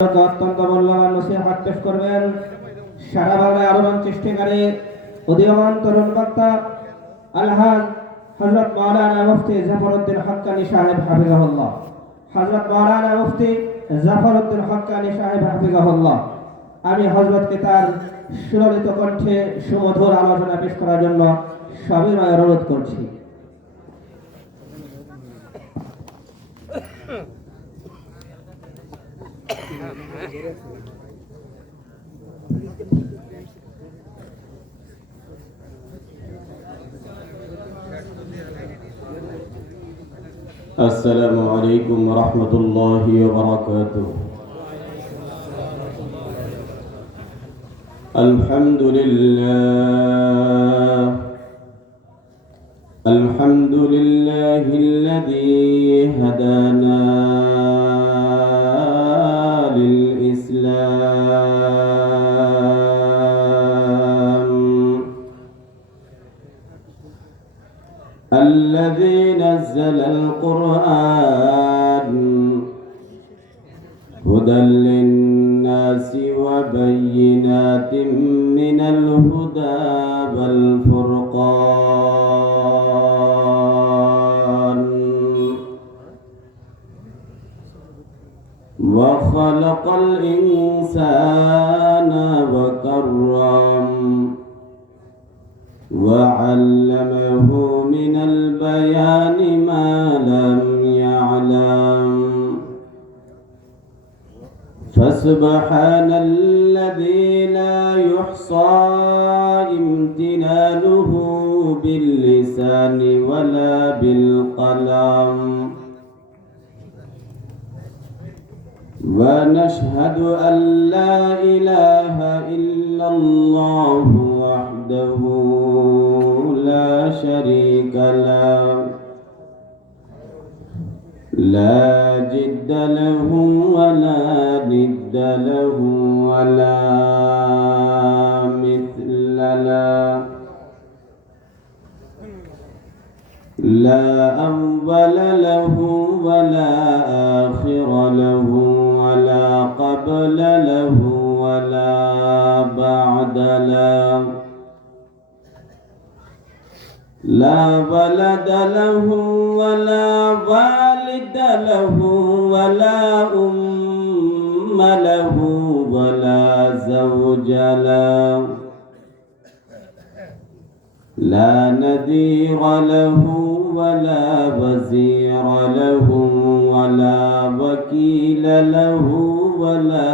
অত্যন্ত মূল্যবান নসিহত পেশ করবেন সারা বাংলায় আলোড়ন সৃষ্টিকারী উদীয়মান তরুণ বক্তা আলহাজ হযরত মাওলানা মুফতি জাফরউদ্দিন হক্কানী সাহেব হাফিজাহুল্লাহ। হযরত মাওলানা মুফতি জাফরউদ্দিন হক্কানী সাহেব হাফিজাহুল্লাহ। আমি হযরতকে তার সুললিত কণ্ঠে সুমধুর আলোচনা পেশ করার জন্য সবিনয় অনুরোধ করছি। السلام عليكم ورحمة الله وبركاته. الحمد لله الذي هدانا للإسلام، الذي نزل القرآن هدى للناس وبينات من الهدى والفرقان، وخلق الإنسان وكرم وعلمه من البيان ما لم يعلم، فسبحان الذي لا يحصى امتنانه باللسان ولا بالقلم، ونشهد أن لا إله إلا الله وحده لا شريك له، لا جد له ولا ند له ولا مثل له، لا أول له ولا آخر له ولا قبل له ولا بعد له، لا ولد له ولا والد له ولا أم له ولا زوج له، لا نذير له ولا وزير له ولا وكيل له ولا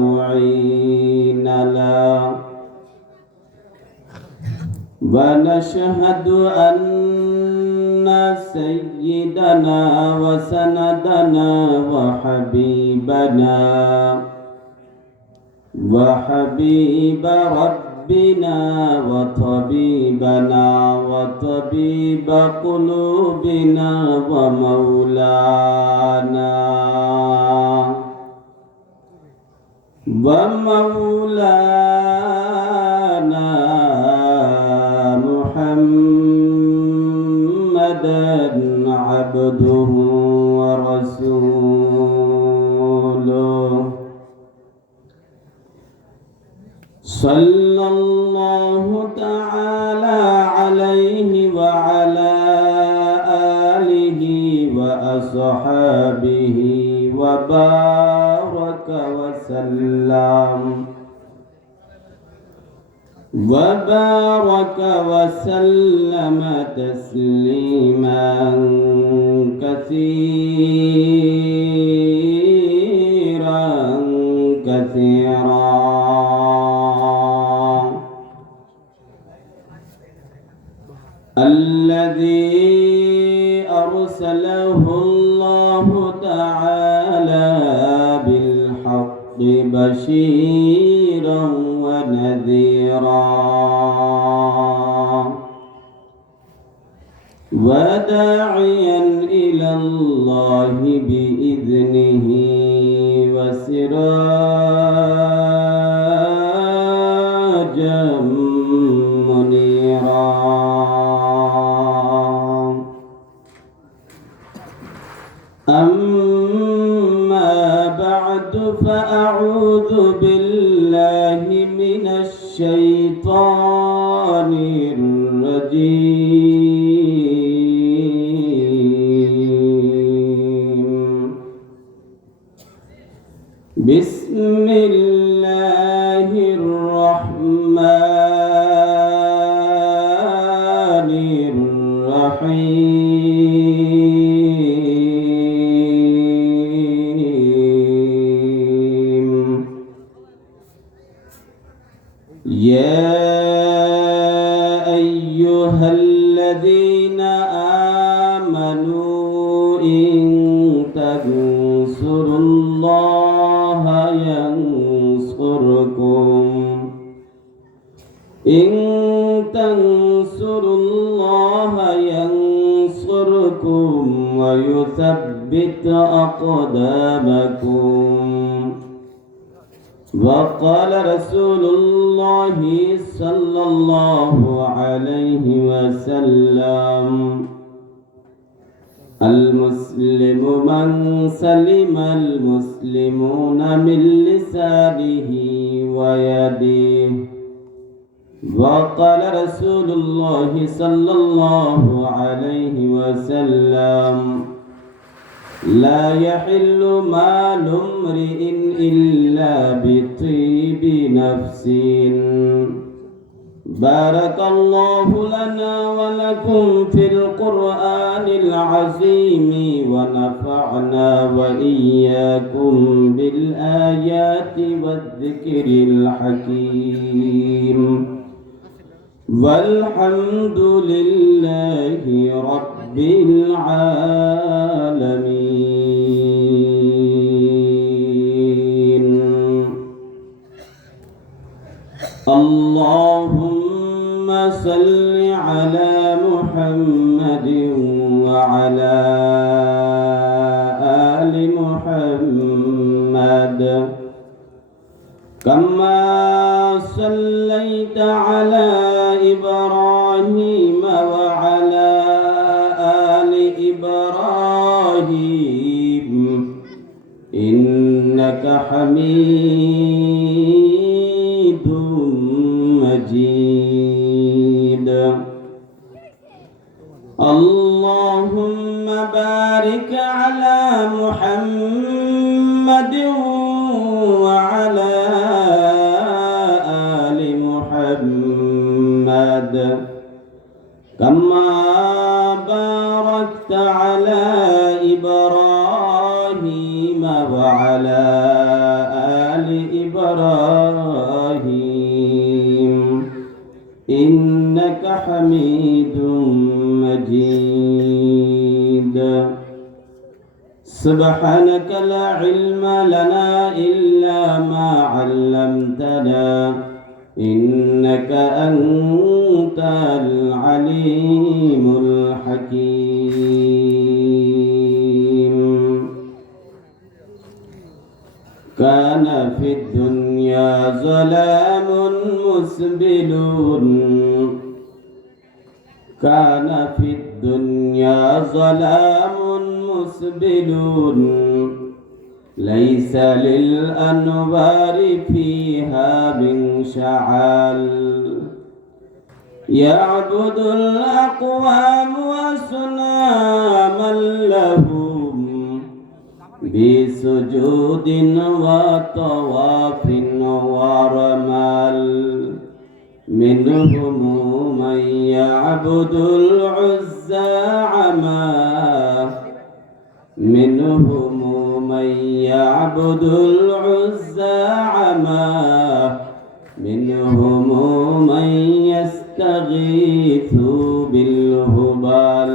معين له، ونشهد أن سيدنا وسندنا وحبيب ربنا وطبيبنا وطبيب قلوبنا ومولانا محمدا عبده ورسوله، صلى الله تعالى عليه وعلى آله وأصحابه وبارك وسلم تسليما كثيرا. الذي أرسله الله تعالى بالحق بشيرا ونذيرا وداعيا إلى الله بإذنه وسراجا منيرا. أما بعد فأ أعوذ بالله من الشيطان الرجيم بسم الله الرحمن الرحيم يا أيها الذين آمنوا إن تنصروا الله ينصركم إن تنصروا الله ينصركم ويثبت أقدامكم وقال رسول الله صلى الله عليه وسلم المسلم من سلم المسلمون من لسانه ويده وقال رسول الله صلى الله عليه وسلم لا يحل مال امرئ إلا بطيب نفس بارك الله لنا ولكم في القرآن العظيم ونفعنا وإياكم بالآيات والذكر الحكيم والحمد لله رب العالمين اللهم صل على محمد وعلى آل محمد كما صليت على إبراهيم وعلى آل إبراهيم إنك حميد مجيد اللهم بارك على محمد وعلى آل محمد كما باركت على إبراهيم وعلى آل إبراهيم إنك حميد مجيد سبحانك لا علم لنا إلا ما علمتنا إنك أنت العليم الحكيم كان في الدنيا ظلام مسبلون كان في الدنيا ظلام مسبلون ليس للأنوار فيها من شعال يعبد الأقوام وصناما لهم بسجود وطواف ورمال منهم من يعبد العزى عما منهم من يعبد العزى عما منهم من يستغيث بالهبال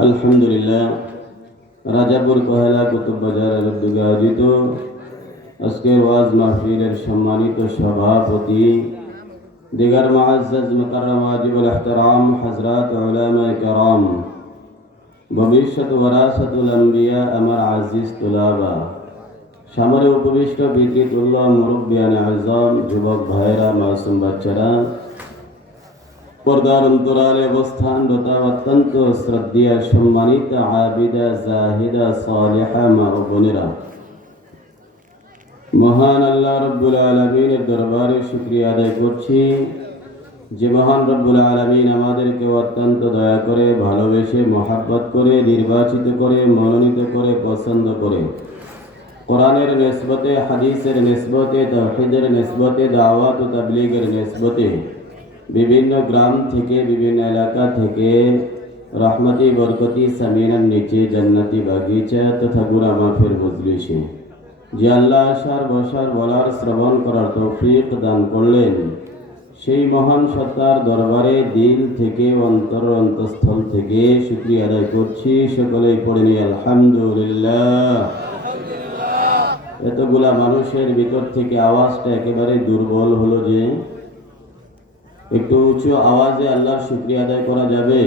الحمد لله রাজাপুর কহেলা কুতুব বাজারের উদ্যোগে আয়োজিত আজকের ওয়াজ মাহফিলের সম্মানিত সভাপতি দিগার মুআজ্জাজ মুকাররম ওয়াজিবুল ইহতিরাম হযরত উলামায়ে কেরাম ভবিষ্যৎ ওয়ারাসাতুল আম্বিয়া আমার আজিজ তুলাবা সামনে উপবিষ্ট বিকৃতুল্লাহ মুরব্বিয়ান আযম যুবক ভাইরা মাসুম বাচ্চারা পর্দার অন্তরালে অবস্থানরত অত্যন্ত শ্রদ্ধেয় সম্মানিত আবিদা জাহিদা সালেহা মা ও বোনেরা, মহান আল্লাহ রব্বুল আলামিনের দরবারে শুকরিয়া আদায় করছি যে মহান রব্বুল আলামিন আমাদেরকে অত্যন্ত দয়া করে, ভালোবেসে, মহাব্বত করে, নির্বাচিত করে, মনোনীত করে, পছন্দ করে কোরআনের নিসবতে, হাদিসের নিসবতে, তাওহীদের নিসবতে, দাওয়াত ও তাবলীগের নিসবতে বিভিন্ন গ্রাম থেকে, বিভিন্ন এলাকা থেকে রহমতি বরকতি সামিনার নিচে জান্নাতি বাগিচা তথা গুনা মাফের মজলিসে যে আল্লাহ আসার, বসার, বলার, শ্রবণ করার তৌফিক দান করলেন, সেই মহান সত্তার দরবারে দিল থেকে, অন্তঃস্থল থেকে শুকরিয়া আদায় করছি। সকলেই পড়েনি আলহামদুলিল্লাহ। এতগুলা মানুষের ভিতর থেকে আওয়াজটা একেবারে দুর্বল হলো যে একটু উঁচু আওয়াজে আল্লাহর শুকরিয়া আদায় করা যাবে?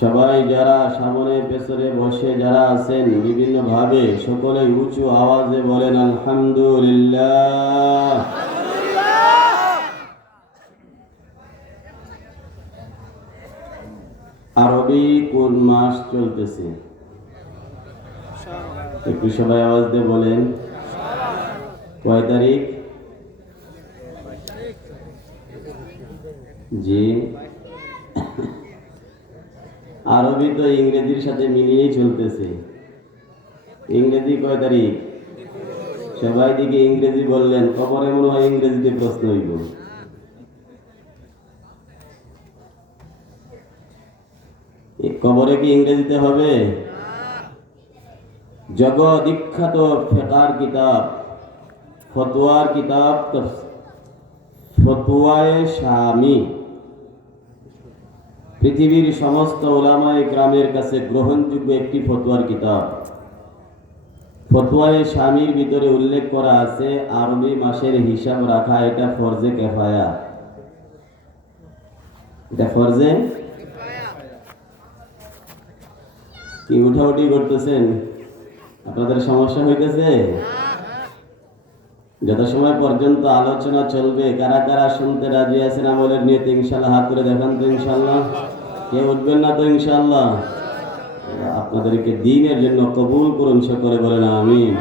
সবাই যারা সামনে পেছনে বসে যারা আছেন বিভিন্ন ভাবে সকলে উঁচু আওয়াজে বলেন আলহামদুলিল্লাহ। আরবি কোন মাস চলতেছে? একটু সবাই আওয়াজ দিয়ে বলেন। কয় তারিখ? জি, আরবি তো ইংরেজির সাথে মিলিয়েই চলতেছে। ইংরেজি কয় তারিখ? সবাই দিকে ইংরেজি বললেন, কবরে মনে হয় ইংরেজিতে প্রশ্ন হইব। কবরে কি ইংরেজিতে হবে? জগৎ বিখ্যাত ফিকহের কিতাব, ফতোয়ার কিতাব ফতোয়ায়ে শামী পৃথিবীর সমস্ত উলামায়ে কেরামের কাছে গ্রহণযোগ্য একটি ফতোয়ার কিতাব। ফতোয়ায়ে শামীর ভিতরে উল্লেখ করা আছে আরবি মাসের হিসাব রাখা এটা ফরজে কিফায়া। এটা ফরজে কি উঠাউঠি করতেছেন? আপনাদের সমস্যা হইতেছে? যত সময় পর্যন্ত আলোচনা চলবে, কারা কারা শুনতে রাজি আছেন আমলের নিয়তে ইনশাআল্লাহ হাত করে দেখান তো ইনশাআল্লাহ। কেউ উঠবেন না তো ইনশাআল্লাহ? আপনাদেরকে দ্বীনের জন্য কবুল করুন, সকলে বলেন আমিন।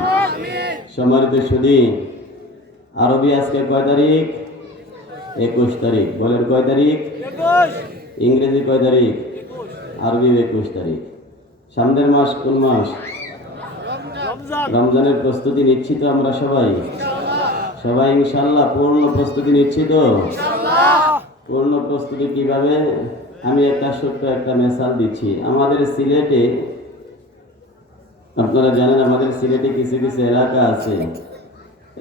সম্মানিত সুধী, আরবি আজকে কয় তারিখ? 21 তারিখ। বলেন কয় তারিখ? ইংরেজি কয় তারিখ? আরবি 21 তারিখ। সামনের মাস কোন মাস? রমজানের প্রস্তুতি নিচ্ছি তো আমরা সবাই? সবাই ইনশাআল্লাহ পূর্ণ প্রস্তুতি নিচ্ছি তো? পূর্ণ প্রস্তুতি কিভাবে? আমি একটা ছোট্ট একটা মেসাল দিচ্ছি। আমাদের সিলেটে, আপনারা জানেন আমাদের সিলেটে কিছু কিছু এলাকা আছে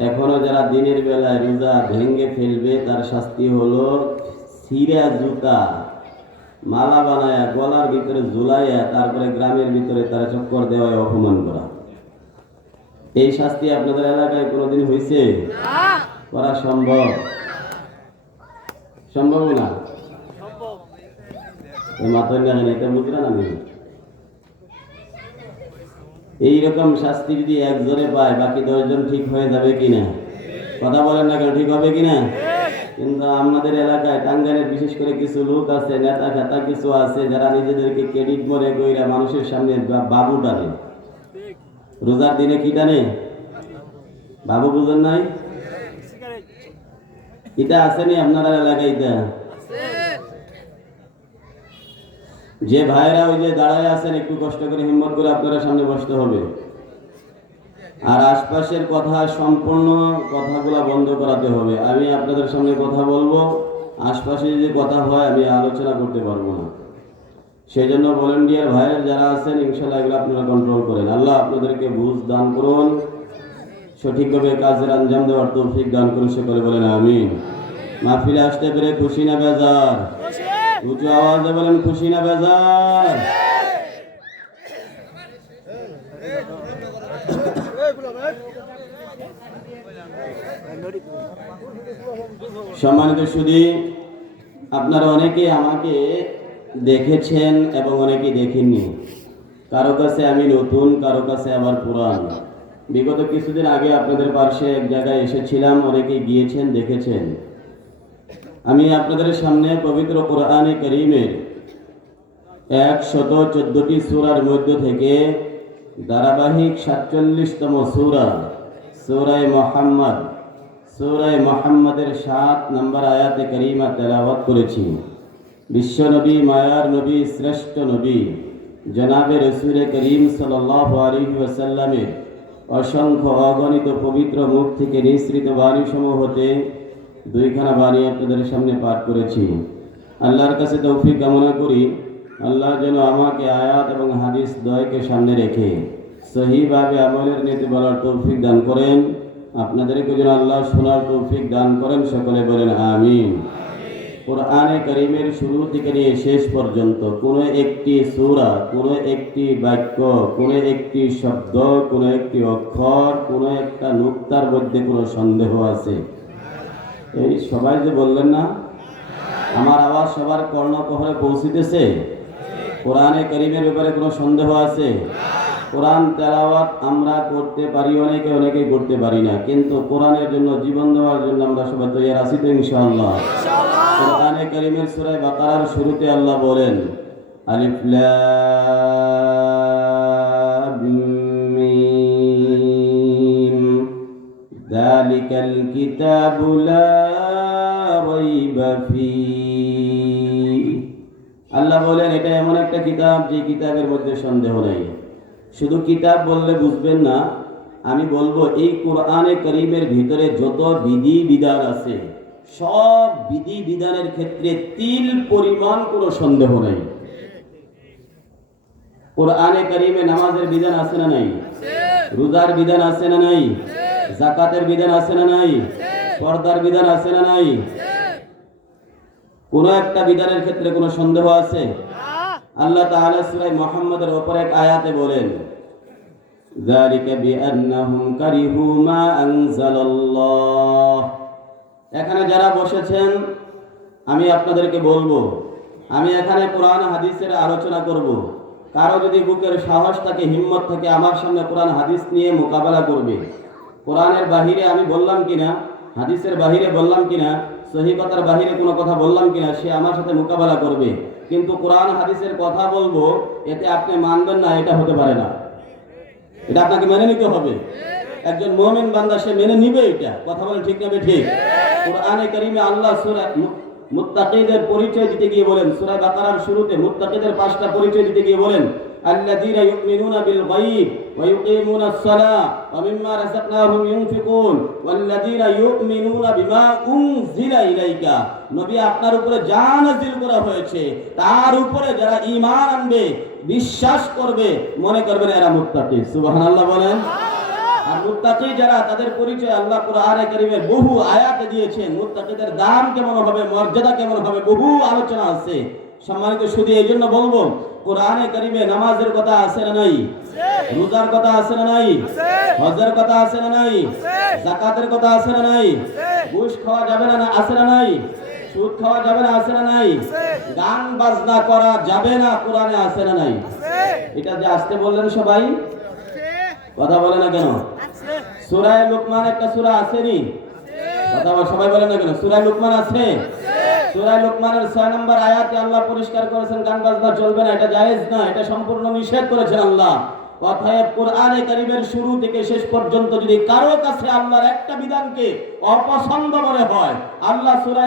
এখনো যারা দিনের বেলায় রোজা ভেঙে ফেলবে তার শাস্তি হলো ছিঁড়া জুতা মালা বানায়া গলার ভিতরে ঝুলাইয়া তারপরে গ্রামের ভিতরে তারা চক্কর দেওয়ায় অপমান করা। এই শাস্তি আপনাদের এলাকায় কোনোদিন হয়েছে? করা সম্ভব? সম্ভব না? মাথায় দেখেন, এটা বুঝলেন? আমি এইরকম শাস্তি যদি একজনে পায় বাকি 10 জন ঠিক হয়ে যাবে কিনা? কথা বলেন না কেন, ঠিক হবে কিনা? কিন্তু আমাদের এলাকায় টাঙ্গাইলের বিশেষ করে কিছু লোক আছে, নেতা খেতা কিছু আছে যারা নিজেদেরকে ক্রেডিট মনে কইরা মানুষের সামনে বাবু টানে। রোজার দিনে কি টানে? বাবু বুঝেন নাই? এটা আসেনি আপনারা এলাকায়? এটা যে ভাইরা ওই যে দাঁড়ায় আছেন একটু কষ্ট করে হিম্মত করে আপনারা সামনে বসতে হবে। আর আশপাশের কথা সম্পূর্ণ কথাগুলো বন্ধ করাতে হবে। আমি আপনাদের সামনে কথা বলবো, আশপাশে যে কথা হয় আমি আলোচনা করতে পারবো না। সেই জন্য ভলেন্টিয়ার ভাইয়ের যারা আছেন ইনশাআল্লাহ এগুলো আপনারা কন্ট্রোল করেন। আল্লাহ আপনাদেরকে বুঝ দান করুন, সঠিকভাবে কাজের আঞ্জাম দেওয়ার তৌফিক দান করুন, সকলে বলেন আমিন। মাহফিলে আসতে পেরে খুশি না বেজার? উঁচু আওয়াজে বলেন খুশি না বেজার? সম্মানিত সুধী, আপনারা অনেকে আমাকে দেখেছেন এবং অনেকে দেখেননি। কারো কাছে আমি নতুন, কারো কাছে আবার পুরান। বিগত কিছুদিন আগে আপনাদের পাশে এক জায়গায় এসেছিলাম, অনেকে গিয়েছেন, দেখেছেন। আমি আপনাদের সামনে পবিত্র কোরআনে কারীমের 114টি সূরার মধ্য থেকে ধারাবাহিক 47তম সূরা সূরা মুহাম্মাদের 7 নম্বর আয়াতে কারীমা তেলাওয়াত করেছি। বিশ্বনবী, মায়ার নবী, শ্রেষ্ঠ নবী জনাবে রাসূল করিম সাল্লাল্লাহু আলাইহি ওয়াসাল্লামের অসংখ্য অগণিত পবিত্র মুখ থেকে নিঃসৃত বাণীসমূহ হতে দুইখানা বাণী আপনাদের সামনে পাঠ করেছি। আল্লাহর কাছে তৌফিক কামনা করি, আল্লাহ যেন আমাকে আয়াত এবং হাদিস দ্বয়কে সামনে রেখে সহিভাবে আমলের নীতি বলার তৌফিক দান করেন। আপনাদেরকে যেন আল্লাহ শোনার তৌফিক দান করেন। সকলে বলেন আমিন। কোরআনে কারীমের শুরু থেকে নিয়ে শেষ পর্যন্ত কোনো একটি সূরা, কোনো একটি বাক্য, কোনো একটি শব্দ, কোনো একটি অক্ষর, কোনো একটা নুক্তার মধ্যে কোনো সন্দেহ আছে? এই সবাই যে বললেন না, আমার আওয়াজ সবার কর্ণকহরে পৌঁছিতেছে? কোরআনে কারীমের ব্যাপারে কোনো সন্দেহ আছে? কোরআন তেলাওয়াত আমরা করতে পারি, অনেকে করতে পারি না, কিন্তু কোরআনের জন্য জীবন দেওয়ার জন্য আমরা সবাই তৈরি আছি তো ইনশাআল্লাহ। কোরআনে কারীমের সূরা বাকারার শুরুতে আল্লাহ বলেন আলিফ লাম মিম যালিকাল কিতাবু লা রাইবা ফীহি। আল্লাহ বলেন এটা এমন একটা কিতাব যে কিতাবের মধ্যে সন্দেহ নাই। শুধু কিতাব বললে বুঝবেন না, আমি বলবো এই কোরআনে কারীমের ভিতরে যত বিধি বিধান আছে সব বিধি বিধানের ক্ষেত্রে তিল পরিমাণ কোনো সন্দেহ নাই। কোরআনে কারীমে নামাজের বিধান আছে না নাই? রোজার বিধান আছে না নাই? যাকাতের বিধান আছে না নাই? পর্দার বিধান আছে না নাই? কোন একটা বিধানের ক্ষেত্রে কোনো সন্দেহ আছে? আল্লাহ তাআলা সূরা মুহাম্মাদের উপর এক আয়াতে বলেন যালিকা বিআন্নাহুম কারিহু মা আনজালাল্লাহ। এখানে যারা বসেছেন আমি আপনাদেরকে বলবো, আমি এখানে কোরআন হাদিসের আলোচনা করব। কারো যদি বুকের সাহস থাকে, হিম্মত থাকে, আমার সামনে কোরআন হাদিস নিয়ে মোকাবেলা করবে। কোরআনের বাহিরে আমি বললাম কিনা, হাদিসের বাহিরে বললাম কিনা, সহি কথার বাহিরে কোনো কথা বললাম কিনা, সে আমার সাথে মোকাবেলা করবে। কিন্তু কোরআন হাদিসের কথা বলবো, এতে আপনি মানবেন না, এটা হতে পারে না। এটা আপনাকে মেনে নিতে হবে। একজন মুমিন বান্দা সে মেনে নিবে এটা। কথা বলেন ঠিক না ঠিক? কোরআনে কারীমে আল্লাহ সূরা মুত্তাকিদের পরিচয় দিতে গিয়ে বলেন, সূরা বাকারার শুরুতে মুত্তাকিদের 5টা পরিচয় দিতে গিয়ে বলেন আল্লাযীনা ইউমিনুনা বিল গায়ব ওয়া ইউকিমুনাস সালাহ ওয়া মিম্মা রাযাকনাহুম ইউনফিকুন ওয়াল্লাযীনা ইউমিনুনা বিমা উনজিলা ইলাইকা। নবী আপনার উপরে যা নাযিল করা হয়েছে তার উপরে যারা ঈমান আনবে, বিশ্বাস করবে, মনে করবেন এরা মুত্তাকি। সুবহানাল্লাহ বলেন। আর মুত্তাকি যারা, তাদের পরিচয় আল্লাহ কোরআনে কারীমে বহু আয়াতে দিয়েছেন। মুত্তাকিদের দাম কেমন হবে, মর্যাদা কেমন হবে, বহু আলোচনা আছে। সম্মানিত শুধু এই জন্য বলবো, কোরআনে কারীমে নামাজের কথা আছে না নাই? রোজার কথা আছে না নাই? হজের কথা আছে না নাই? যাকাতের কথা আছে না নাই? ঘুষ খাওয়া যাবে না, আছে না নাই? সুদ খাওয়া যাবে না, আছে না নাই? গান বাজনা করা যাবে না, কোরআনে আছে না নাই? এটা যে আসতে বললেন সবাই, কথা বলে না কেন? সূরা লুকমান একটা সূরা আসেনি? কথা সবাই বলে না কেন? সূরা লুকমান আছে। সূরা লুকমানের 6 নম্বর আয়াতে আল্লাহ পরিষ্কার করেছেন গান বাজনা চলবে না, এটা জায়েজ না, এটা সম্পূর্ণ নিষেধ করেছেন আল্লাহ। অতএব কোরআনে কারীমের শুরু থেকে শেষ পর্যন্ত যদি কারো কাছে আল্লাহর একটা বিধানকে অপছন্দ মনে হয়, আল্লাহ সূরা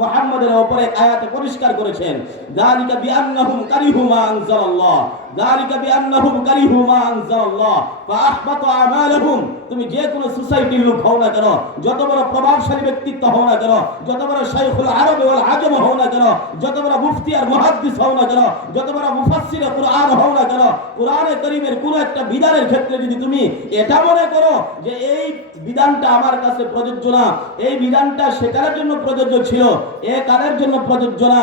মুহাম্মাদের উপরে আয়াতে পরিষ্কার করেছেন যালিকা বিআন্নাহুম কারিহু মা আনজালাল্লাহ, যালিকা বিআন্নাহুম কারিহু মা আনজালাল্লাহ ফাআহবাতা আমালাহুম। তুমি যে কোনো সোসাইটির লোক হও না কেন, যত বড় প্রভাবশালী ব্যক্তিত্ব হও না কেন, যত বড় শাইখুল আরব ওয়াল আজম হও না কেন, যত বড় মুফতি আর মুহাদ্দিস হও না কেন, যত বড় মুফাসসির কুরআন হও না কেন, কোরআনে কারীমের কোন একটা বিধানের ক্ষেত্রে যদি তুমি এটা মনে করো যে এই বিধানটা আমার কাছে প্রযোজ্য না, এই বিধানটা সেটার জন্য প্রযোজ্য ছিল, এ কারের জন্য প্রযোজ্য না,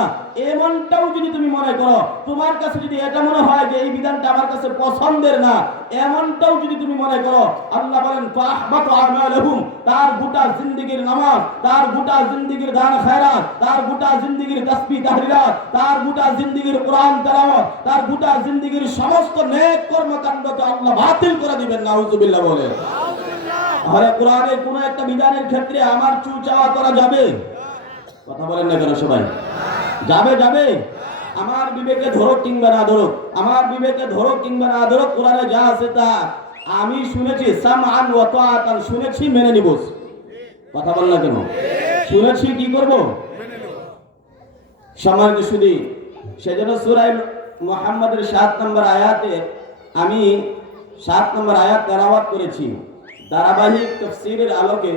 এমনটাও যদি তুমি মনে করো, তোমার কাছে যদি এটা মনে হয় যে এই বিধানটা আমার কাছে পছন্দের না, এমনটাও যদি তুমি মনে করো, আল্লাহ বলেন ফাহবাতু আমালুহুম, তার গোটা জিন্দেগীর নামাজ, তার গোটা জিন্দেগীর দান খায়রাত, তার গোটা জিন্দেগীর তাসবিহ তাহলিলাত, তার গোটা জিন্দেগীর কোরআন তেলাওয়াত, তার গোটা জিন্দেগীর সমস্ত নেক কর্মকাণ্ডকে আল্লাহ বাতিল করে দিবেন। নাউযুবিল্লাহ বলেন। আরে কোরআনের কোন একটা বিধানের ক্ষেত্রে আমার চুচাওয়া করা যাবে? কথা বলেন না কেন সবাই? যাবে যাবে। আমার বিবেকে ধরো কিংবা না ধরো, আমার বিবেকে ধরো কিংবা না ধরো, কোরআনে যা আছে তা আমি শুনেছি, সামআন ওয়া তাআতান, শুনেছি মেনে নিব। কথা বল না কেন? শুনেছি কি করব? সম্মানিত সুধী, সেজন্য সূরা মুহাম্মাদের 7 নম্বর আয়াতে আমি 7 নম্বর আয়াত তেলাওয়াত করেছি। ধারাবাহিক তাফসীরের আলোকে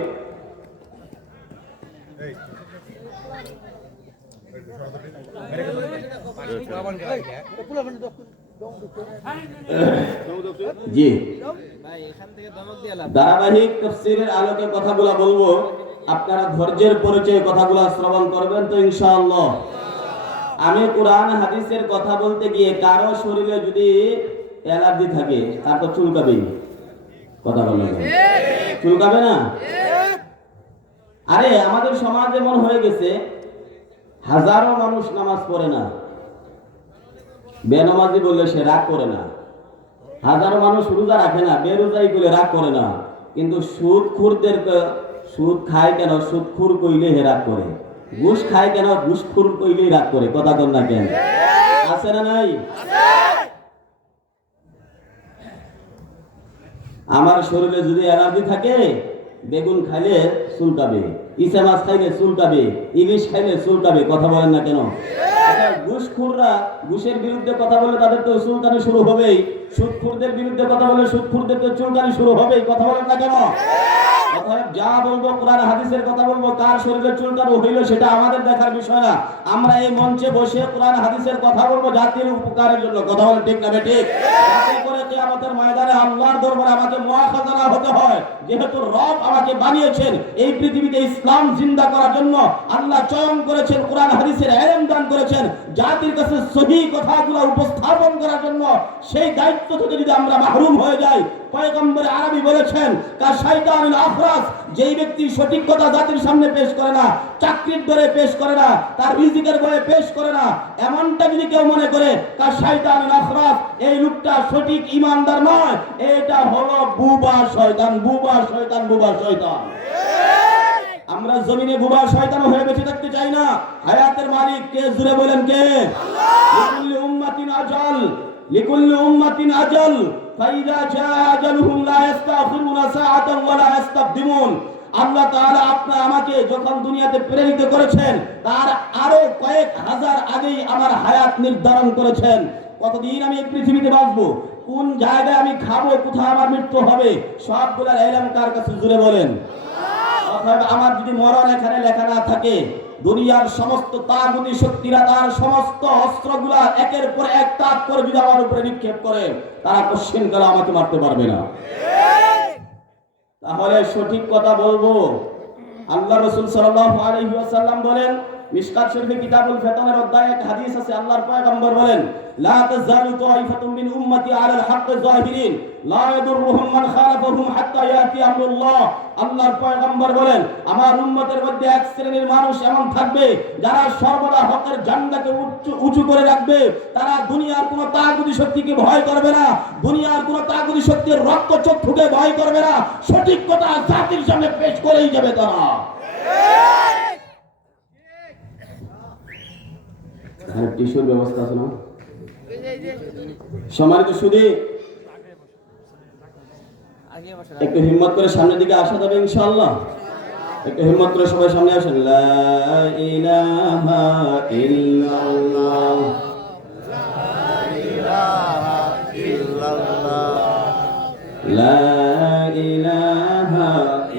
জি ধারাবাহিক তাফসীরের আলোকে কথাগুলো বলবো, আপনারা ধৈর্যের পরিচয় কথাগুলো শ্রবণ করবেন তো ইনশাআল্লাহ। আমি কোরআন হাদিসের কথা বলতে গিয়ে কারো শরীরে যদি অ্যালার্জি থাকে তার তো চুলকাবে। কথা বললেন চুলকাবে না? আরে আমাদের সমাজ এমন হয়ে গেছে, হাজারো মানুষ নামাজ পড়ে না, বেনামাজি বললে সে রাগ করে না। হাজারো মানুষ রোজা রাখে না, বেরোজাই করলে রাগ করে না। কিন্তু সুদখোরদের সুদ খায় কেন? সুদখোর কইলে হে রাগ করে। ঘুষ খায় কেন? ঘুষখোর কইলেই রাগ করে। কথা বল না কেন? আছে না নাই? আমার শরীরে যদি অ্যালার্জি থাকে, বেগুন খাইলে চুলকাবে, ইসা মাছ খাইলে চুলকাবে, ইলিশ খাইলে চুলকাবে। কথা বলেন না কেন? ঘুষখোররা ঘুষের বিরুদ্ধে কথা বলে তাদের তো চুলকানি শুরু হবেই, সুদখোরদের বিরুদ্ধে কথা বলে সুদখোরদের তো চুলকানি শুরু হবেই। কথা বলেন না কেন? অতএব যা বলবো কোরআন হাদিসের কথা বলবো, কার শরীরে চুলকানি হইল সেটা আমাদের দেখার বিষয় না। আমরা এই মঞ্চে বসে কোরআন হাদিসের কথা বলবো জাতির উপকারের জন্য। কথা বলেন ঠিক না বেঠিক? যাতে করে কিয়ামতের ময়দানে আল্লাহর দরবারে আমাকে মুআখাযানা হতে হয়। যেহেতু রব আমাকে বানিয়েছেন এই পৃথিবীতে ইসলাম জিন্দা করার জন্য, আল্লাহ চয়ন করেছেন, কোরআন হাদিসের ইলম দান করেছেন জাতির কাছে সহিহ কথাগুলো উপস্থাপন করার জন্য। সেই দায়িত্ব থেকে যদি আমরা মাহরুম হয়ে যাই, পয়গম্বর আরবি বলেছেন কা শাইতানুল আখরাস, যেই ব্যক্তি সঠিক কথা জাতির সামনে পেশ করে না, চাকরির দরে পেশ করে না, তার রিজিকের বয়ে পেশ করে না, এমনটা যদি কেউ মনে করে কা শাইতানুল আখরাস, এই লোকটা সঠিক ঈমানদার নয়, এটা হলো বুবা শয়তান, বুবা শয়তান, বুবা শয়তান। আমরা জমিনে বুবা শয়তান হয়ে বেঁচে থাকতে চাই না। হায়াতের মালিক কে? জুড়ে বলেন কে? লিকুল্লি উম্মাতিন আজাল, লিকুল্লি উম্মাতিন আজাল, ফাইযা জাআ আজালুহুম লা ইস্তাখিরুনা সাআতান ওয়া লা ইস্তাকদিমুন। আল্লাহ তাআলা আমাকে যখন দুনিয়াতে প্রেরিত করেছেন, তার আরো কয়েক হাজার আগেই আমার হায়াত নির্ধারণ করেছেন। কতদিন আমি এই পৃথিবীতে বাঁচবো, কোন জায়গায় আমি খাবো, কোথায় আমার মৃত্যু হবে, সবগুলোর ইলম কার কাছে? জুড়ে বলেন। অতএব আমার যদি মরণ এখানে লেখা না থাকে, দুনিয়ার সমস্ত তাগুতি শক্তিরা তার সমস্ত অস্ত্রগুলা একের পর এক তাক করে যদি আমার উপরে নিক্ষেপ করে, তারা কোশ্চেন কালে আমাকে মারতে পারবে না। তাহলে সঠিক কথা বলবো। আল্লাহ রাসূল সাল্লাল্লাহু আলাইহি ওয়াসাল্লাম বলেন, মিশকাত শরীফে কিতাবুল ফিতনের অধ্যায়ে এক হাদিস আছে, আল্লাহর পয়গম্বর বলেন, লা তাযালু তাইফাতুম মিন উম্মতি আলাল হক যাহিরিন লা ইয়াদুররুহুম মান খালাফাহুম হাত্তা ইয়াতি আমরুল্লাহ। আল্লাহর পয়গম্বর বলেন, আমার উম্মতের মধ্যে এক শ্রেণীর মানুষ এমন থাকবে যারা সর্বদা হকের ঝান্ডাকে উঁচু করে রাখবে। তারা দুনিয়ার কোনো তাগুতি শক্তিকে ভয় করবে না, দুনিয়ার কোনো তাগুতি শক্তির রক্তচক্ষুকে ভয় করবে না, সঠিক কথা জাতির সামনে পেশ করেই যাবে তারা। টিস্যুর ব্যবস্থা আছে না? সম্মানিত সুধী, একটু হিম্মত করে সামনের দিকে আসা যাবে ইনশাআল্লাহ। একটু হিম্মত করে সবাই সামনে আসেন। লা ইলাহা ইল্লাল্লাহ, লা ইলাহা ইল্লাল্লাহ, লা ইলাহা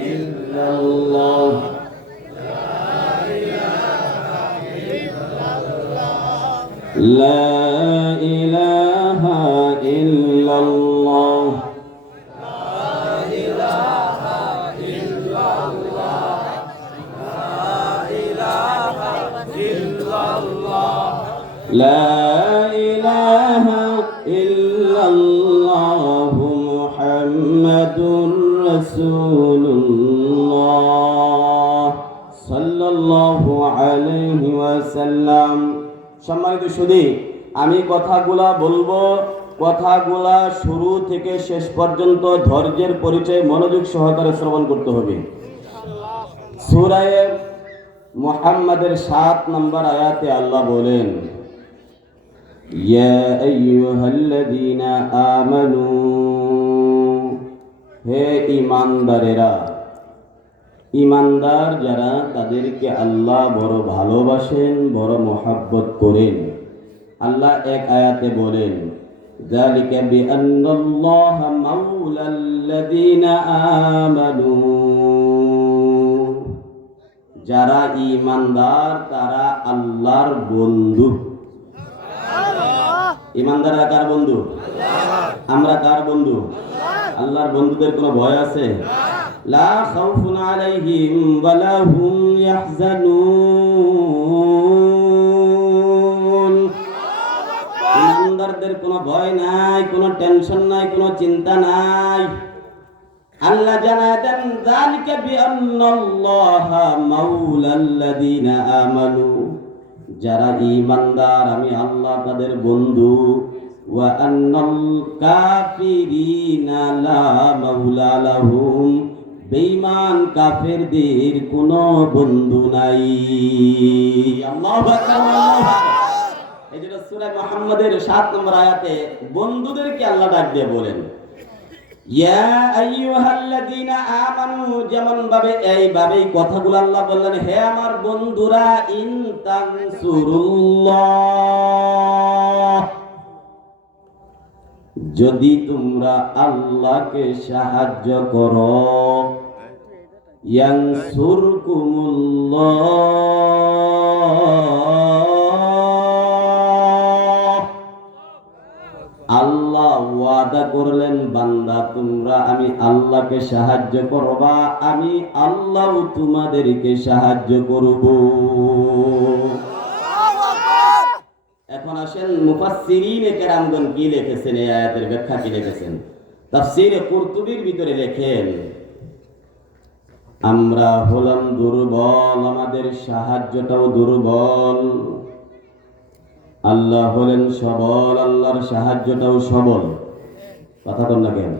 ইল্লাল্লাহ, লা ইলাহা ইল্লাল্লাহ, লা ইলাহা ইল্লাল্লাহ মুহাম্মাদুর রাসূলুল্লাহ সাল্লাল্লাহু আলাইহি ওয়াসাল্লাম। সম্মানিত সুধী, আমি কথাগুলা বলবো, কথাগুলা শুরু থেকে শেষ পর্যন্ত ধৈর্যের পরিচয় মনোযোগ সহকারে শ্রবণ করতে হবে। সূরা মুহাম্মাদের 7 নম্বর আয়াতে আল্লাহ বলেন, ইয়া আইয়ুহাল্লাযীনা আমানু, হে ঈমানদারেরা, ঈমানদার যারা তাদেরকে আল্লাহ বড় ভালোবাসেন, বড় মহব্বত করেন। আল্লাহ এক আয়াতে বলেন, যালিকা বিআন্নাল্লাহা মাওলাল্লাযীনা আমানু, যারা ঈমানদার তারা আল্লাহর বন্ধু। ঈমানদাররা কার বন্ধু? আমরা কার বন্ধু? আল্লাহর বন্ধুদের কোনো ভয় আছে? লা খাউফুন আলাইহিম ওয়া লা হুম ইয়াহজানুন, ঈমানদারদের কোনো ভয় নাই, কোনো টেনশন নাই, কোনো চিন্তা নাই। আল্লাহ জানায় দেন, যালিকা বিআন্নাল্লাহা মাওলাল্লাযীনা আমানু, যারা ঈমানদার আমি আল্লাহ তাদের বন্ধু। ওয়া আন্নাল কাফিরিনা লা মাওলা লাহুম, বেঈমান কাফেরদের কোনো বন্ধু নাই। আল্লাহু আকবার, আল্লাহু আকবার। এই যে সূরা মুহাম্মাদের 7 নম্বর আয়াতে বন্ধুদেরকে আল্লাহ ডাক দিয়ে বলেন, ইয়া আইয়ুহাল্লাযীনা আমানু, যেমন ভাবে এইভাবেই কথাগুলো আল্লাহ বললেন, হে আমার বন্ধুরা, ইন তানসুরুল্লাহ, যদি তোমরা আল্লাহকে সাহায্য করো, ইয়ানসুরকুমুল্লাহ, আল্লাহ ওয়াদা করলেন, বান্দা তোমরা আমি আল্লাহকে সাহায্য করবা, আমি আল্লাহ তোমাদেরকে সাহায্য করব। এখন আসেন মুফাসসিরিনে কেরামগণ কি লিখেছেন, এই আয়াতের ব্যাখ্যা কি লিখেছেন। তাফসীরে কুরতুবীর ভিতরে লেখেন, আমরা হলাম দুর্বল, আমাদের সাহায্যটাও দুর্বল। আল্লাহ হলেন সবল, আল্লাহর সাহায্যটাও সবল। কথা বল না কেন?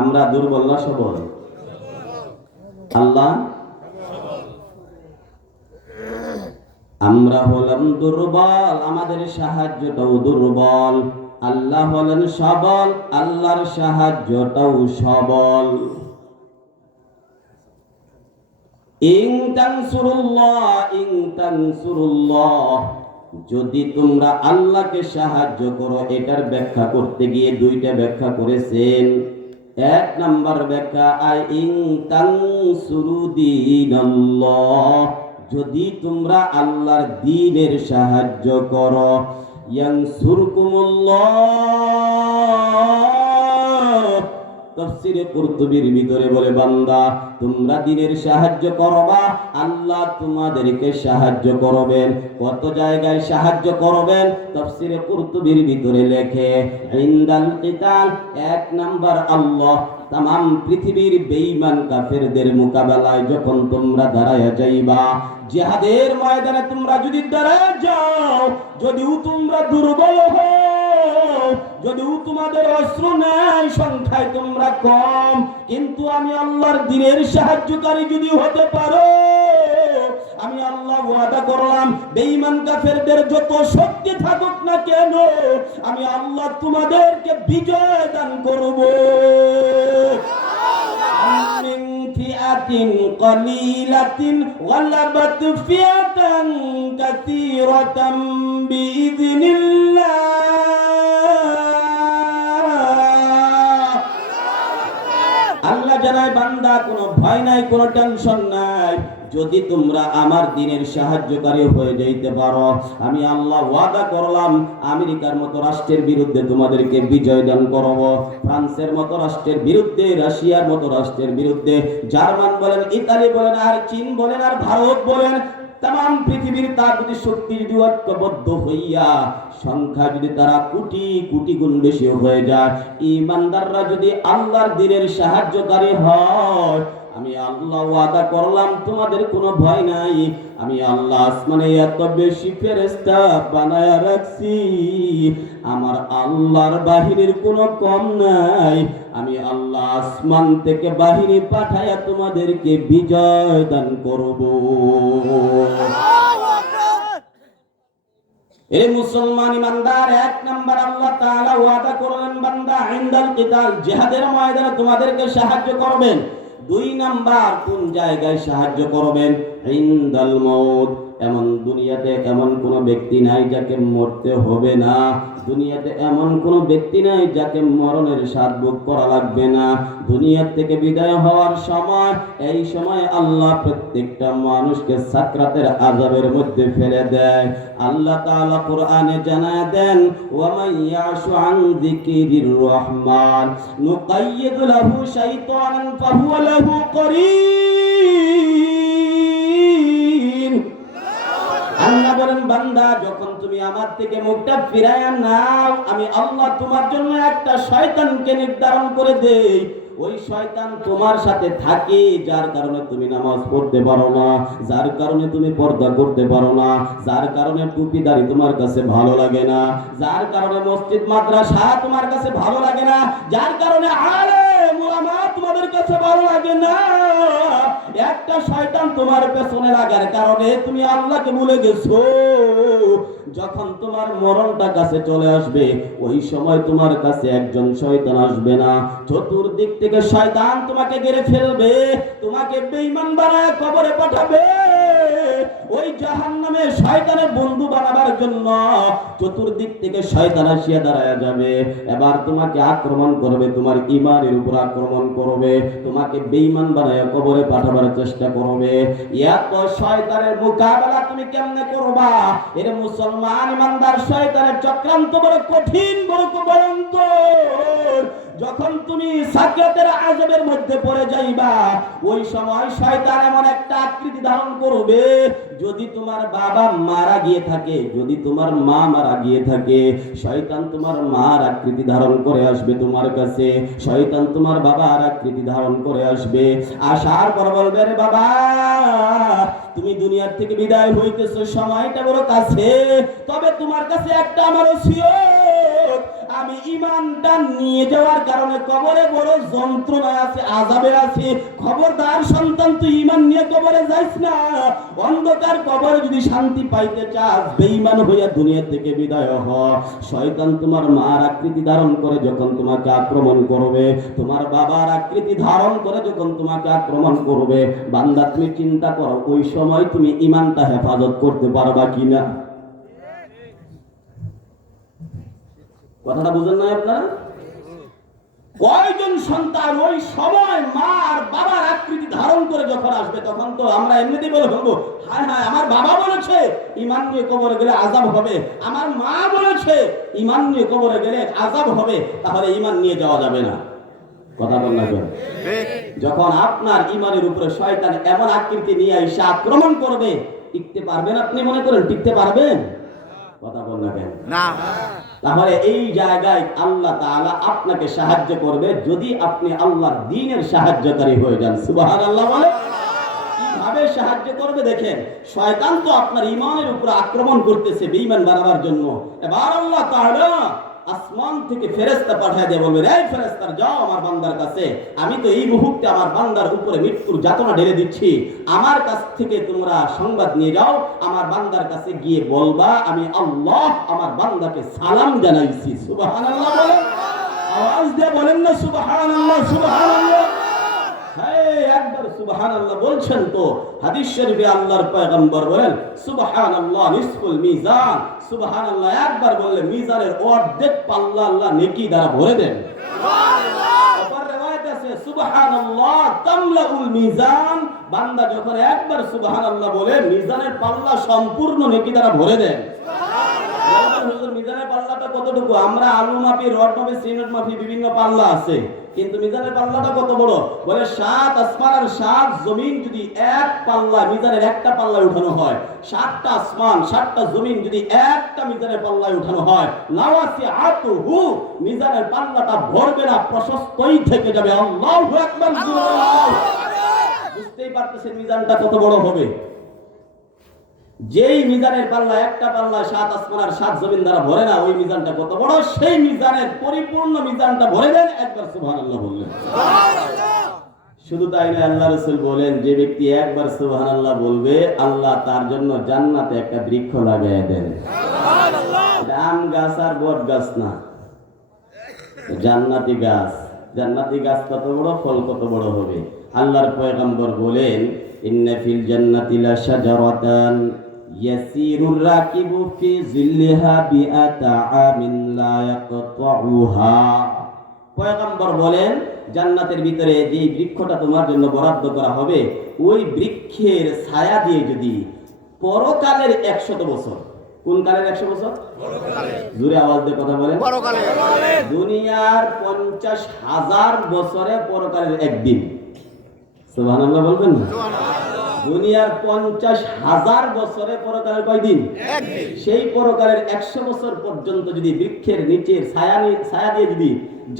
আমরা দুর্বল না সবল? আল্লাহ, আমরা হলাম দুর্বল, আমাদের সাহায্যটাও দুর্বল। আল্লাহ হলেন সবল, আল্লাহর সাহায্যটাও সবল। ইন তানসুরুল্লাহ, ইন তানসুরুল্লাহ, যদি তোমরা আল্লাহকে সাহায্য করো। এটার ব্যাখ্যা করতে গিয়ে দুইটা ব্যাখ্যা করেছেন। এক নাম্বার ব্যাখ্যা, আই ইন তানসুরু দীনাল্লাহ, যদি তোমরা আল্লাহর দ্বীনের সাহায্য করো। ইয়ানসুরকুমুল্লাহ, তাফসীরে কুরতুবীর ভিতরে বলে, বান্দা তোমরা দ্বীনের সাহায্য করবা, আল্লাহ তোমাদেরকে সাহায্য করবেন। কত জায়গায় সাহায্য করবেন? তাফসীরে কুরতুবীর ভিতরে লেখে, ইনদাল কিতাল, এক নাম্বার আল্লাহ তাম পৃথিবীর বেঈমান কাফেরদের মোকাবেলায় যখন তোমরা দাঁড়ায়া যাইবা, জিহাদের ময়দানে তোমরা যদি দাঁড়ায় যাও, যদিও তোমরা দুর্বল হও, যদিও তোমাদের অস্ত্র নাই, সংখ্যায় তোমরা কম, কিন্তু আমি আল্লাহর দ্বীনের সাহায্যকারী যদি হতে পারো, আমি আল্লাহ ওয়াদা করলাম, বেঈমান কাফেরদের যত শক্তি থাকুক না কেন, আমি আল্লাহ তোমাদেরকে বিজয় দান করব। মিন ফিআতিন কলিলাতিন গালাবাত ফিআতান কাসীরাতাম বিইذনিল্লাহ। আল্লাহ জানায়, বান্দা কোনো ভয় নাই, কোনো টেনশন নাই, যদি তোমরা আমার দ্বীনের সাহায্যকারী হয়ে যাইতে পারো, আমি আল্লাহ ওয়াদা করলাম, আমেরিকার মতো রাষ্ট্রের বিরুদ্ধে তোমাদেরকে বিজয় দান করব। ফ্রান্সের মতো রাষ্ট্রের বিরুদ্ধে, রাশিয়ার মতো রাষ্ট্রের বিরুদ্ধে, জার্মান বলেন, ইতালি বলেন, আর চীন বলেন, আর ভারত বলেন, তাম পৃথিবীর তাগুতি শক্তি যদি ঐক্যবদ্ধ হইয়া সংখ্যা যদি তারা কোটি কোটি গুণ বেশি হয়ে যায়, ঈমানদাররা যদি আল্লাহর দ্বীনের সাহায্যকারী হয়, আমি আল্লাহ ওয়াদা করলাম তোমাদের কোনো ভয় নাই। আমি আল্লাহ আসমানে এত বেশি ফেরেশতা বানায়া রাখছি, আমার আল্লাহর বাহিনীর কোনো কম নাই। আমি আল্লাহ আসমান থেকে বাহিনী পাঠায়া তোমাদেরকে বিজয় দান করব। এই মুসলমান ইমানদার, এক নাম্বার আল্লাহ তাআলা ওয়াদা করলেন বান্দা ইনদাল কিতাল, জিহাদের ময়দানে তোমাদেরকে সাহায্য করবেন। 2 নাম্বার কোন জায়গায় সাহায্য করবেন? ইনদাল মউত। এমন দুনিয়াতে এমন কোন ব্যক্তি নাই যাকে মরতে হবে না, দুনিয়াতে এমন কোন ব্যক্তি নাই যাকে মরণের স্বাদ ভোগ করা লাগবে না। দুনিয়া থেকে বিদায় হওয়ার সময়, এই সময় আল্লাহ প্রত্যেকটা মানুষকে সাকরাতের আযাবের মধ্যে ফেলে দেয়। আল্লাহ তাআলা কোরআনে জানায় দেন, ওয়া মান ইয়াশু আন যিকিরির রহমান নুকাইয়িদ লাহু শাইতানান ফাহুয়া লাহু করিন। আল্লাহ বলেন, বান্দা যখন তুমি আমার থেকে মুখটা ফিরায়া নাও, আমি আল্লাহ তোমার জন্য একটা শয়তানকে নির্ধারণ করে দেই। ওই শয়তান তোমার সাথে থাকে, যার কারণে তুমি নামাজ পড়তে পারো না, যার কারণে তুমি পর্দা করতে পারো না, যার কারণে টুপিদারি তোমার কাছে ভালো লাগে না, যার কারণে মসজিদ মাদ্রাসা তোমার কাছে ভালো লাগে না, যার কারণে আলেম উলামা তোমাদের কাছে ভালো লাগে না। একটা শয়তান তোমার পেছনে লাগার কারণে তুমি আল্লাহকে ভুলে গেছো। যখন তোমার মরণটা কাছে চলে আসবে, ওই সময় তোমার কাছে একজন শয়তান আসবে না, চতুর্দিক থেকে শয়তান তোমাকে ঘিরে ফেলবে, তোমাকে বেঈমান বানায় কবরে পাঠাবে। ওই জাহান্নামে শয়তানের বন্ধু বানাবার জন্য চতুর্দিক থেকে শয়তান আসিয়া দাঁড়ায় যাবে। এবার তোমাকে আক্রমণ করবে, তোমার ঈমানের উপর আক্রমণ করবে, তোমাকে বেঈমান বানায় কবরে পাঠাবার চেষ্টা করবে। এত শয়তানের মোকাবেলা তুমি কেমনে করবা? এর মুসলমান ইমানদার, শয়তানের চক্রান্ত বড় কঠিন, বড় ভয়ঙ্কর। যখন তুমি সাকরাতের আযাবের মধ্যে পড়ে যাইবা, ওই সময় শয়তান এমন একটা আকৃতি ধারণ করবে, যদি তোমার বাবা মারা গিয়ে থাকে, যদি তোমার মা মারা গিয়ে থাকে, শয়তান তোমার মার আকৃতি ধারণ করে আসবে তোমার কাছে, শয়তান তোমার বাবার আকৃতি ধারণ করে আসবে। আসার পর বলবে, রে বাবা, তুমি দুনিয়ার থেকে বিদায় হইতেছো, সময়টা বড় কাছে, তবে তোমার কাছে একটা আমার ওসিয়ত, আমি ঈমানটা নিয়ে যাওয়ার কারণে কবরে বড় যন্ত্রণা আছে, আযাবে আছে, খবরদার সন্তান তুই ঈমান নিয়ে কবরে যাইস না। অন্ধকার কবরে যদি শান্তি পাইতে চাস, বেঈমান হইয়া দুনিয়া থেকে বিদায় হ। শয়তান তোমার মার আকৃতি ধারণ করে যখন তোমাকে আক্রমণ করবে, তোমার বাবার আকৃতি ধারণ করে যখন তোমাকে আক্রমণ করবে, বান্দা তুমি চিন্তা করো, ওই সময় তুমি ঈমানটা হেফাজত করতে পারবা কিনা? কথাটা বুঝেন না আপনারা? কয়জন সন্তান ওই সময় মা আর বাবার আকৃতি ধারণ করে যখন আসবে, তখন তো আমরা এমনিতেই বলে ফেলবো, হায় হায়, আমার বাবা বলেছে ঈমান নিয়ে কবরে গেলে আযাব হবে, আমার মা বলেছে ঈমান নিয়ে কবরে গেলে আযাব হবে, তাহলে ঈমান নিয়ে যাওয়া যাবে না। কথা বল না কেন? যখন আপনার ঈমানের উপরে শয়তান এমন আকৃতি নিয়ে এসে আক্রমণ করবে, টিকতে পারবেন? আপনি মনে করেন টিকতে পারবেন? কথা বল না কেন? না। তাহলে এই জায়গায় আল্লাহ তাআলা আপনাকে সাহায্য করবে যদি আপনি আল্লাহর দ্বীনের সাহায্যকারী হয়ে যান। সুবহানাল্লাহ বলে। কিভাবে সাহায্য করবে দেখেন, শয়তান তো আপনার ঈমানের উপর আক্রমণ করতেছে বেঈমান বানাবার জন্য। এবার আল্লাহ তাআলা আসমান থেকে ফেরেশতা পাঠিয়ে দিয়ে বলবে, এই ফেরেশতারা যাও আমার বান্দার কাছে, আমি তো এই মুহূর্তে আমার বান্দার উপরে মৃত্যুর যাতনা ঢেলে দিচ্ছি, আমার কাছ থেকে তোমরা সংবাদ নিয়ে যাও, আমার বান্দার কাছে গিয়ে বলবা আমি আল্লাহ আমার বান্দাকে সালাম জানাইছি। সুবহানাল্লাহ বলেন, আওয়াজ দিয়ে বলেন না সুবহানাল্লাহ, সুবহানাল্লাহ। একবার সুবহানাল্লাহ বলছেন তো হাদিস শরীফে আল্লাহর পয়গম্বর বলেন, সুবহানাল্লাহ নিসফুল মিজান, সুবহানাল্লাহ একবার বললে মিজানের অর্ধেক পাল্লা আল্লাহ নেকি দ্বারা ভরে দেন। সুবহানাল্লাহ। আবার রওয়ায়াত আছে সুবহানাল্লাহ তামলাউল মিজান, বান্দা যখন একবার সুবহানাল্লাহ বলে মিজানের পাল্লা সম্পূর্ণ নেকি দ্বারা ভরে দেন। সুবহানাল্লাহ। হুজুর মিজানের পাল্লাটা কতটুকু? আমরা আলু মাপি, রড মাপি, সিমেন্ট মাপি, বিভিন্ন পাল্লা আছে, কিন্তু মিজানের পাল্লাটা কত বড়? বলে 7 আসমান আর 7 জমিন যদি এক পাল্লা মিজানের একটা পাল্লায় উঠানো হয়, 7টা আসমান 7টা জমিন যদি একটা মিজানের পাল্লায় উঠানো হয়, নাওয়াসিআতুহু, মিজানের পাল্লাটা ভরবে না, প্রশস্তই থেকে যাবে। আল্লাহু আকবার। বুঝতেই পারতেছেন মিজানটা কত বড় হবে। যেই মিজানের পাল্লা, একটা পাল্লা 7 আসমান আর 7 জমিন দ্বারা ভরে না, ওই মিজানটা কত বড়, সেই মিজানের পরিপূর্ণ মিজানটা ভরে দেন একবার সুবহানাল্লাহ বললেন। শুধু তাই না, আল্লাহ রাসূল বলেন, যে ব্যক্তি একবার সুবহানাল্লাহ বলবে, আল্লাহ তার জন্য জান্নাতে একটা বৃক্ষ লাগায় দেন। সুবহানাল্লাহ। এটা আম গাছ আর বট গাছ না, জান্নাতি গাছ। জান্নাতি গাছ কত বড়, ফল কত বড় হবে। আল্লাহর পয়গম্বর বলেন, ইন্না ফিল জান্নাতি লা শাজারাতান ইয়াসিরুর রাকিবু ফি জিল্লিহা বিআতা আমিন লা ইয়াকতাউহা। পয়গম্বর বলেন, জান্নাতের ভিতরে যেই বৃক্ষটা তোমার জন্য বরাদ্দ করা হবে, ওই বৃক্ষের ছায়া দিয়ে যদি পরকালের 100 বছর, কোন কালের 100 বছর? জোরে আওয়াজ দিয়ে কথা বলেন। দুনিয়ার 50,000 বছরে পরকালের একদিন। সুবহানাল্লাহ বলবেন না? দুনিয়ার 50,000 বছরে পরকালের কয়দিন? একদিন। সেই পরকালের 100 বছর পর্যন্ত যদি বৃক্ষের নিচের ছায়া দিয়ে যদি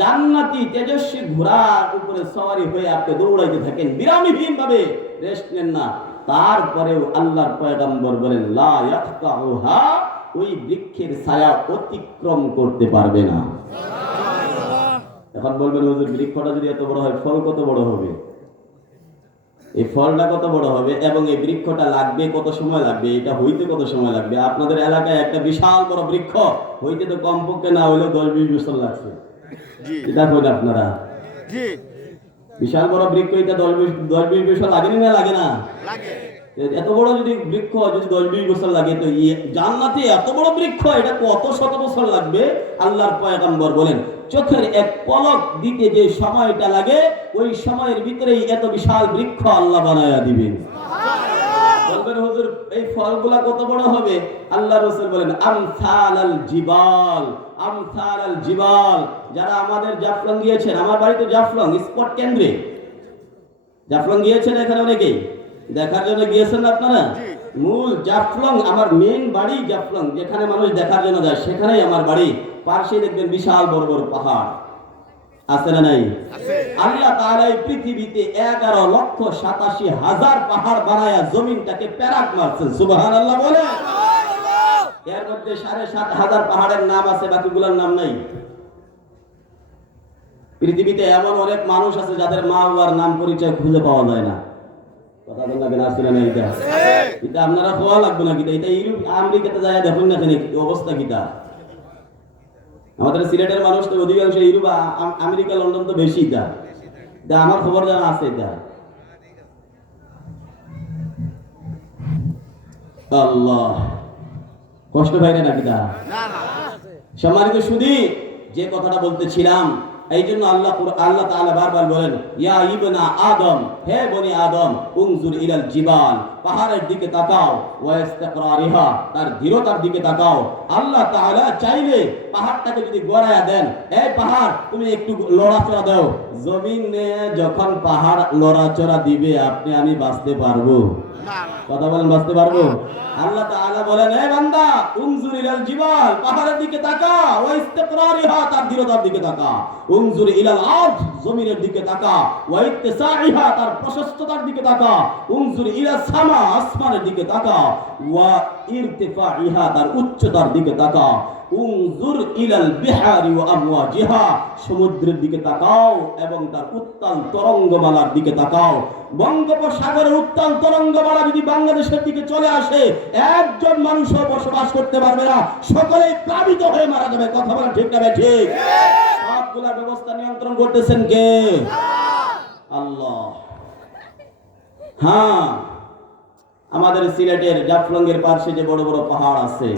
জান্নাতি তেজস্বী ঘোড়ার উপরে সওয়ারি হয়ে আপনি দৌড়াইতে থাকেন, বিরামহীন ভাবে রেস্ট নেন না, তারপরেও আল্লাহর পয়গম্বর বলেন, লা ইয়াকতাউহা, ওই বৃক্ষের ছায়া অতিক্রম করতে পারবে না। এখন বলবেন, হুজুর বৃক্ষটা যদি এত বড় হয়, ফল কত বড় হবে? এই ফলটা কত বড় হবে এবং এই বৃক্ষটা লাগবে কত সময় লাগবে, এটা হইতে কত সময় লাগবে? আপনাদের এলাকায় একটা বিশাল বড় বৃক্ষ হইতে তো কমপক্ষে না হইলেও 10-20 বছর লাগছে। এটা কইন আপনারা? বিশাল বড় বৃক্ষ, এটা 10-20 বছর লাগেনি না? লাগে না? এত বড় যদি বৃক্ষ যদি 10-20 বছর লাগে, তো জান্নাতে এত বড় বৃক্ষ, এটা কত শত বছর লাগবে? আল্লাহর পয়গম্বর বলেন, চোখের এক পলক দিতে যে সময়টা লাগে, ওই সময়ের ভিতরেই এত বিশাল বৃক্ষ আল্লাহ বানায়া দিবেন। বলবেন, হুজুর এই ফলগুলা কত বড় হবে? আল্লাহ রাসূল বলেন, আমসালাল জিবাল, আমসালাল জিবাল। যারা আমাদের জাফলং গিয়েছেন, আমার বাড়ি তো জাফলং স্পট কেন্দ্রে, জাফলং গিয়েছেন এখানে অনেকেই, দেখার জন্য গিয়েছেন আপনারা? মূল জাফলং, আমার মেইন বাড়ি জাফলং, যেখানে মানুষ দেখার জন্য যায় সেখানেই আমার বাড়ি। পাশে দেখবেন বিশাল বড় বড় পাহাড় আছে না নাই? আল্লাহ তাআলা এই পৃথিবীতে 11,87,000 পাহাড় বানায়া জমিনটাকে প্যারাক মারছেন। সুবহানাল্লাহ বলে। এর মধ্যে 7,500 পাহাড়ের নাম আছে, বাকিগুলোর নাম নাই। পৃথিবীতে এমন অনেক মানুষ আছে যাদের মা বাবার নাম পরিচয় খুঁজে পাওয়া যায় না। কথা বলেন না কেন? আসলে না, এটা আপনারা খোয়া লাগবে না কিতা? এটা ইউরোপ আমেরিকাতে যায় দেখুন না কেন অবস্থা কিতা। আমাদের সিলেটের মানুষ তো অধিকাংশ ইউরোপ আমেরিকা লন্ডন তো বেশি, এটা আমার খবর জানা আছে। এটা আল্লাহ কষ্ট পাইরে না কিতা? সম্মানিত সুধী, যে কথাটা বলতেছিলাম, এই জন্য আল্লাহ তাআলা বারবার বলেন, ইয়া ইবনা আদম, হে বনি আদম, উনজুর ইলাল জিবাল, পাহাড়ের দিকে তাকাও, ওয়া ইস্তিকরারিহা, তার দৃঢ়তার দিকে তাকাও। আল্লাহ তাআলা চাইলে পাহাড়টাকে যদি গড়ায়া দেন, এই পাহাড় তুমি একটু লড়াচড়া দাও, জমিনে যখন পাহাড় লড়াচড়া দিবে, আপনি আমি বাঁচতে পারবো? কথা বলেন, বাঁচতে পারবো? আল্লাহ তাআলা বলেন, হে বান্দা, উনজুর ইলাল জিবাল, পাহাড়ের দিকে তাকা, ওয়া ইস্তিকরারিহা, তার দৃঢ়তার দিকে তাকা, উনজুর ইলাল আরদ, জমিনের দিকে তাকা, ওয়া ইত্তিসাইহা, তার প্রশস্ততার দিকে তাকা, উনজুর ইলাস সামা, আসমানের দিকে তাকা, ওয়া ইরতিফাইহা, তার উচ্চতার দিকে তাকা, উনজুর ইলাল বিহারি ওয়া আমওয়াজিহা, সমুদ্রের দিকে তাকাও এবং তার উত্তাল তরঙ্গমালার দিকে তাকাও। বঙ্গোপসাগরের উত্তাল তরঙ্গমালা যদি বাংলাদেশের দিকে চলে আসে, একজন মানুষও বসবাস করতে পারবে না, সকলেই প্লাবিত হয়ে মারা যাবে। কথা বলা ঠিক না ঠিক? সবগুলা ব্যবস্থা নিয়ন্ত্রণ করতেছেন কে? আল্লাহ। হ্যাঁ, আমাদের সিলেটের জাফলংয়ের পাশে যে বড় বড় পাহাড় আছে,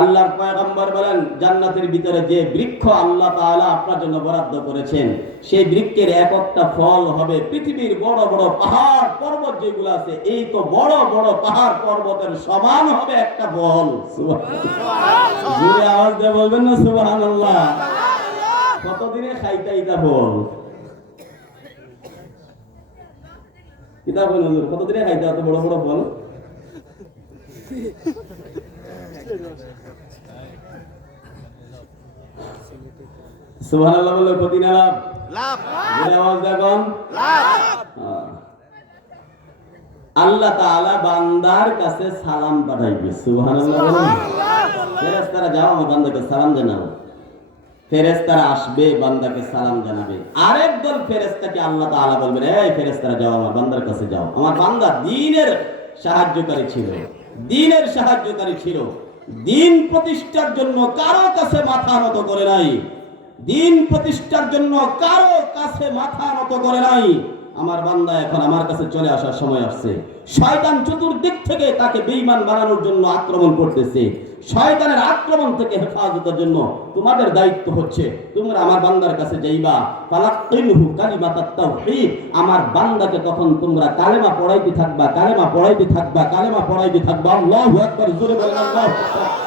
আল্লাহর পয়গম্বর বলেন, জান্নাতের ভিতরে যে বৃক্ষ আল্লাহ তাআলা আপনার জন্য বরাদ্দ করেছেন, সেই বৃক্ষের এক একটা ফল হবে পৃথিবীর বড় বড় পাহাড় পর্বত যেগুলো আছে, এই তো বড় বড় পাহাড় পর্বতের সমান হবে একটা ফল। সুবহানাল্লাহ, জোরে আওয়াজ দিয়ে বলবেন না সুবহানাল্লাহ? কতদিনে খাইতে এটা ফল? কিতাব বলুন, কতদিনে খাইতে এত বড় বড় ফল? সুবহানাল্লাহ বলে কত না লাভ? লাভ। আওয়াজ দেখুন, লাভ। আল্লাহ তাআলা বান্দার কাছে সালাম পাঠাইবে। সুবহানাল্লাহ বলেন। ফেরেশতারা যাও আমার বান্দাকে সালাম জানাও। ফেরেশতারা আসবে বান্দাকে সালাম জানাবে। আরেক দল ফেরেশতাকে আল্লাহ তাআলা বলবেন, এই ফেরেশতারা যাও আমার বান্দার কাছে যাও। আমার বান্দা দ্বীনের সাহায্যকারী ছিল, দ্বীনের সাহায্যকারী ছিল, দ্বীন প্রতিষ্ঠার জন্য কারো কাছে মাথা নত করে নাই, দ্বীন প্রতিষ্ঠার জন্য কারো কাছে মাথা নত করে নাই। আমার বান্দা এখন আমার কাছে চলে আসার সময় আসছে। শয়তান চতুর্দিক থেকে তাকে বেঈমান বানানোর জন্য আক্রমণ করতেছে। শয়তানের আক্রমণ থেকে হেফাজতের জন্য তোমাদের দায়িত্ব হচ্ছে তোমরা আমার বান্দার কাছে যাইবা, ফালাক্কিনহু কালিমাতাত তাওহীদ। আমার বান্দাকে তখন তোমরা কালেমা পড়াইতে থাকবা, কালেমা পড়াইতে থাকবা, কালেমা পড়াইতে থাকবা। আল্লাহু আকবার, জোরে বলেন আল্লাহু আকবার।